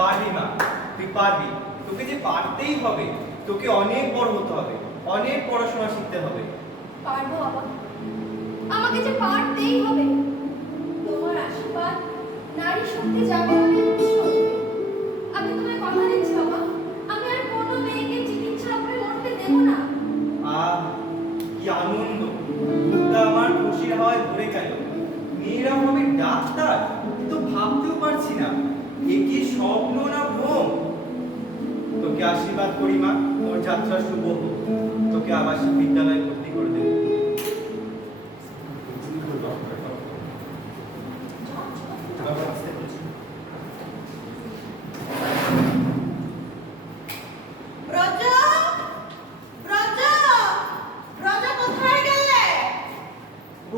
পারবি মা, তুই পারবি। তোকে যে পারতেই হবে, তোকে অনেক বড় হতে হবে, অনেক পড়াশোনা শিখতে হবে। পারবো বাবা, আমাকে যে পারতেই হবে। তোমার আশীর্বাদ নারী শক্তি জাগরণের উৎস। আমি তোমায় কথা দিচ্ছি বাবা, আমি আর কোনো মেয়েকে চিকিৎসা করে মরতে দেব না। আহ, কি আনন্দ! বুকটা আমার খুশির হাওয়ায় ভরে গেল। মেয়েরা হবে ডাক্তার, তো ভাবতেও পারছি না। এ কি স্বপ্ন না ভ্রম? তোকে আশীর্বাদ করি মা, তোর যাত্রা শুভ হোক। তোকে আবাসিক বিদ্যালয়ে ভর্তি করে দেব।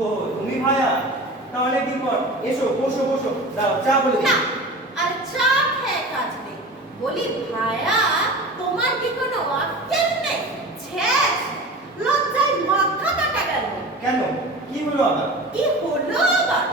ও তুমি ভাইয়া, তাহলে কি কর, এসো বসো বসো, দাও চা বলে দিই। না, আর চা খেয়ে কাজ নেই। বলি ভায়া, তোমার কি কোনো অজ্ঞান নেই? ছ্যাঃ, লজ্জায় মাথা কাটা গেল। কেন, কি হলো আবার? কি হলো আবার?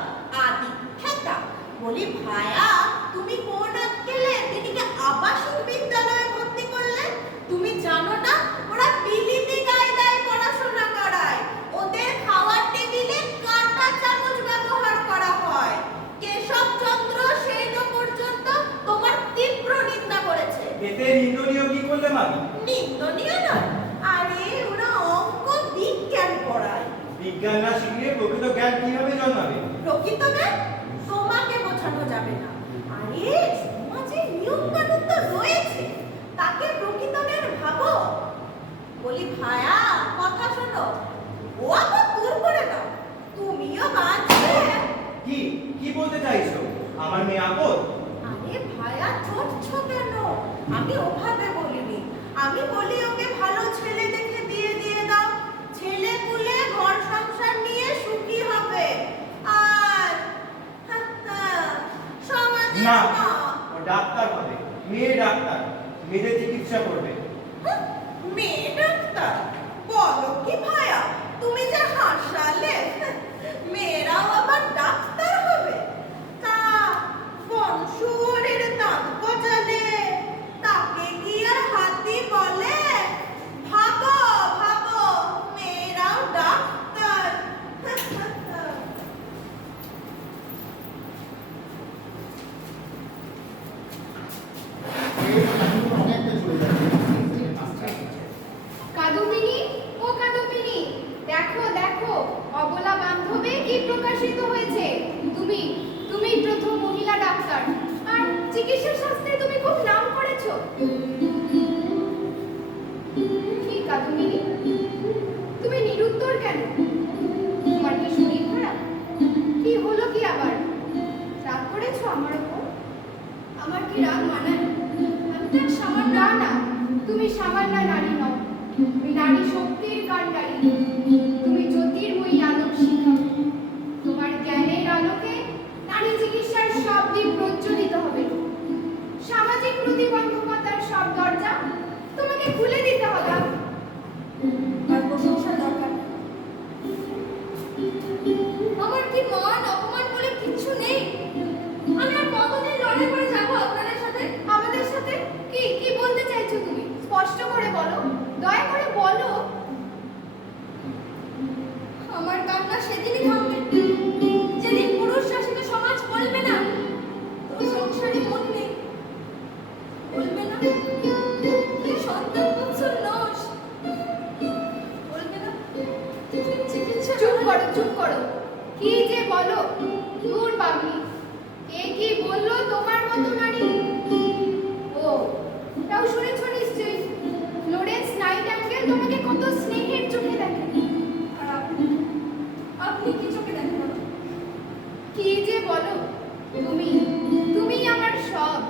আদি খেতা। বলি ভায়া, তুমি কোন আক্কেলে দিদিকে আবাসিক বিদ্যালয়ে ভর্তি করলে? তুমি জানো না ওরা বিলিতি কায়দায় পড়াশোনা করায়। ওদের খাওয়ার টেবিলে কাঁটা চামচ ব্যবহার করা হয়। কেশবচন্দ্র সেন পর্যন্ত তোমার তীব্র নিন্দা করেছে। এতে নিন্দনীয় কি করলে মা? নিন্দনীয় নয়, আরে ওরা অঙ্ক বিজ্ঞান পড়ায়। বিজ্ঞান না শিখলে প্রকৃত জ্ঞান কিভাবে জন্মাবে? প্রকৃত জ্ঞান তোমাকে বোঝানো যাবে না। আরে সমাজে নিয়ম কানুন তো রয়েছে, তাকে প্রকৃত জ্ঞান ভাবো। বলি ভায়া, কথা শোনো, ও আবার দূর করে দাও। তুমিও বাঁচবে। কি কি বলতে চাইছো? আমার মেয়ে আপদ? আরে ভায়া, চটছো কেন? আমি ওভাবে বলিনি। আমি বলি ওকে ভালো ছেলে দেখে দিয়ে দাও। ছেলে পুলে ঘর সংসার নিয়ে সুখী হবে। আর সমাজে না, ও ডাক্তার হবে, মেয়ে ডাক্তার, মেয়েদের চিকিৎসা করবে। মেয়ে ডাক্তার? বলো কি ভায়া, তুমি যে হাসালে। মেয়েরাও আবার ডাক্তার হবে? তা বংশুরের দাঁত গজালে তাকে কি আর হাতি বলে? ভাবো ভাবো, মেয়েরাও ডাক্তার। কাদম্বিনী, ও কাদম্বিনী, দেখো দেখো, অবলা বান্ধবে কি প্রকাশিত হয়েছে। তুমি তুমি প্রথম মহিলা ডাক্তার, আর চিকিৎসা শাস্ত্রে তুমি খুব নাম করেছো। কি কাদম্বিনী, তুমি নিরুত্তর কেন? তোমার কি শরীর খারাপ? কি হলো কি আবার? রাগ করেছো আমার উপর? আমার কি রাগ মানায়? আমি তো এক সামান্য না, তুমি সামান্য নারী নও, তুমি নারী শক্তির কাণ্ডারী। তুমি জ্যোতির্ময়ী আলোক শিখা। তোমার জ্ঞানের আলোকে নারী চিকিৎসার সব দিক প্রজ্বলিত হবে। সামাজিক প্রতিবন্ধকতার সব দরজা তোমাকে খুলে দিতে হবে। আর প্রশংসা দরকার। আমার কি মান অপমান বলে কিছু নেই? আমি আর কতদিন লড়াই করে যাবো আপনাদের সাথে? আমাদের সাথে? কি কি বলতে চাইছো তুমি? স্পষ্ট করে বলো, দয়া করে বলো। আমার কান্না সেদিনই থামবে যেদিন পুরুষ শাসিত সমাজ বলবে না তোর সংসারে মন নেই, বলবে না তুই সন্তান বৎসর নস, বলবে না তুই চিকিৎসা। চুপ করো, চুপ করো, কি যে বলো। দূর পাগলি, কে কি বললো তোমার মতো নারী? ও, তাও শুনেছ নিশ্চয়ই, ফ্লোরেন্স নাইটিঙ্গেল তোমাকে কত স্নেহের চোখে দেখেন। আর আপনি কি চোখে দেখেন? কি যে বলো, তুমি তুমি আমার সব।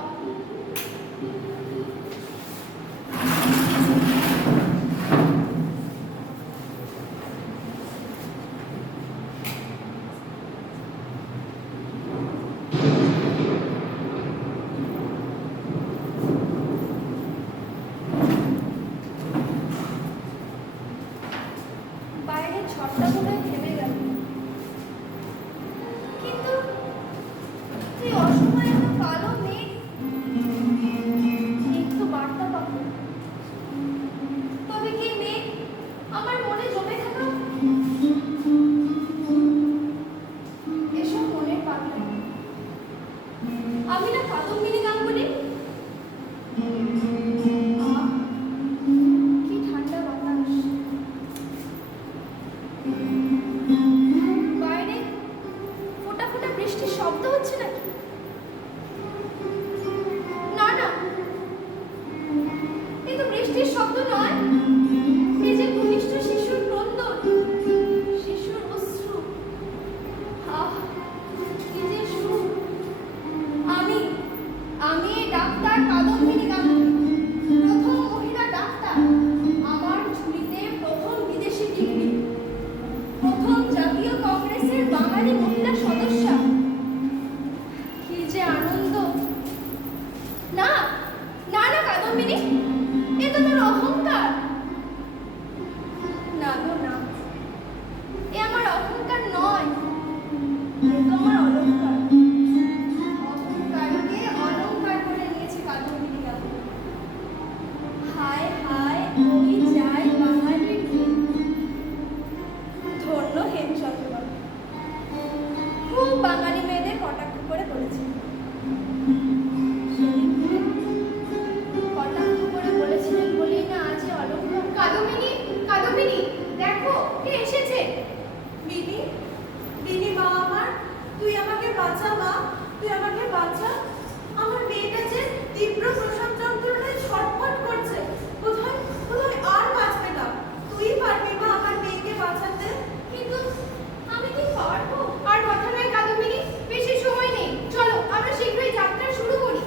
বাইরে ঝড়টা মনে হয় থেমে গেল, কিন্তু এই অসময়ে এত কালো মেঘ খুব বাঙালি মেয়েদের কটাক্ষ করে বলেছিলেন। সেদিন কটাক্ষ করে বলেছিলেন বলেই না আজ এ অলঙ্কার। কাদম্বিনী, কাদম্বিনী, দেখো কে এসেছে। বিনি, বিনি মা আমার, তুই আমাকে বাঁচা মা, তুই আমাকে বাঁচা। আমার মেয়েটা যে তীব্র প্রসব যন্ত্রণায় ছটফট করছে, বোধহয় বোধহয় আর বাঁচবে না। তুই পারবি মা আমার মেয়েকে বাঁচাতে? কিন্তু আমি কি পারবো? আর কথা নয় কাদম্বিনী, বেশি সময় নেই, চলো আমরা শীঘ্রই যাত্রা শুরু করি।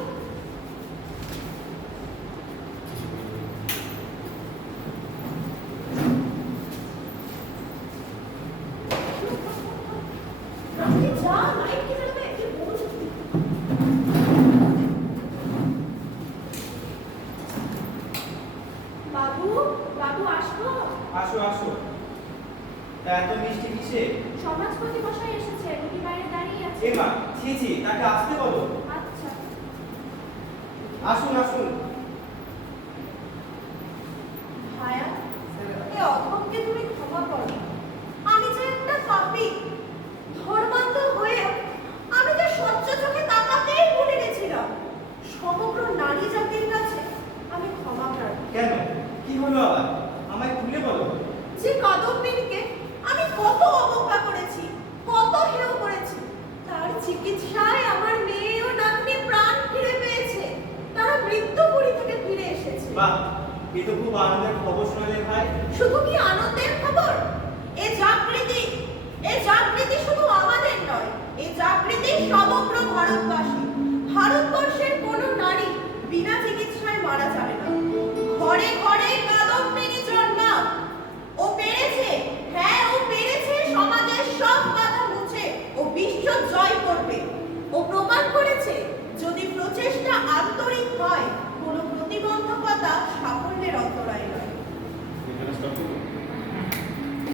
রাতে যা লাইট কে জ্বালাবে একটু বোঝ। বাবু, বাবু আসবো? আসো আসো। তা এত মিষ্টি কিসে? সমাজপতি মশাই এসেছেন, উনি বাইরে দাঁড়িয়ে এ আছেন। মা, ছি ছি, তাকে আসতে বলো। আচ্ছা। আসুন আসুন। ভায়া, এই অধমকে তুমি ক্ষমা করো। আমি যে একটা পাপী, ধর্মান্ধ হয়ে আমি যে স্বচ্ছ চোখে তাকাতেই ভুলে গেছিলাম। সমগ্র নারী জাতির কাছে আমি ক্ষমা প্রার্থী। কেন? কি হলো আবার? আমায় খুলে বলো। যে কাদম্বিনীকে আমি কত অবজ্ঞা করেছি, কত হেয় করেছি, তার চিকিৎসায় আমার মেয়ে ও নাতনি প্রাণ ফিরে পেয়েছে। তারা মৃত্যুপুরী থেকে ফিরে এসেছে। বাহ, এ তো খুব আনন্দের খবর শোনালে ভাই। শুধু কি আনন্দের খবর? এ জাগৃতি শুধু আমাদের নয়, এ জাগৃতি সমগ্র ভারতবাসী। ভারতবর্ষের কোনো নারী বিনা চিকিৎসায় মারা যাবে না। ঘরে ঘরে কাদম্বিনী জন্মা। ও পেরেছে, হ্যাঁ ও পেরেছে সমাজের সব বাধা মুছে ও বিশ্ব জয় করবে। ও প্রমাণ করেছে যদি প্রচেষ্টা আন্তরিক হয়, কোনো প্রতিবন্ধকতা সাফল্যের অন্তরায় নয়। এখানে স্টপ করুন।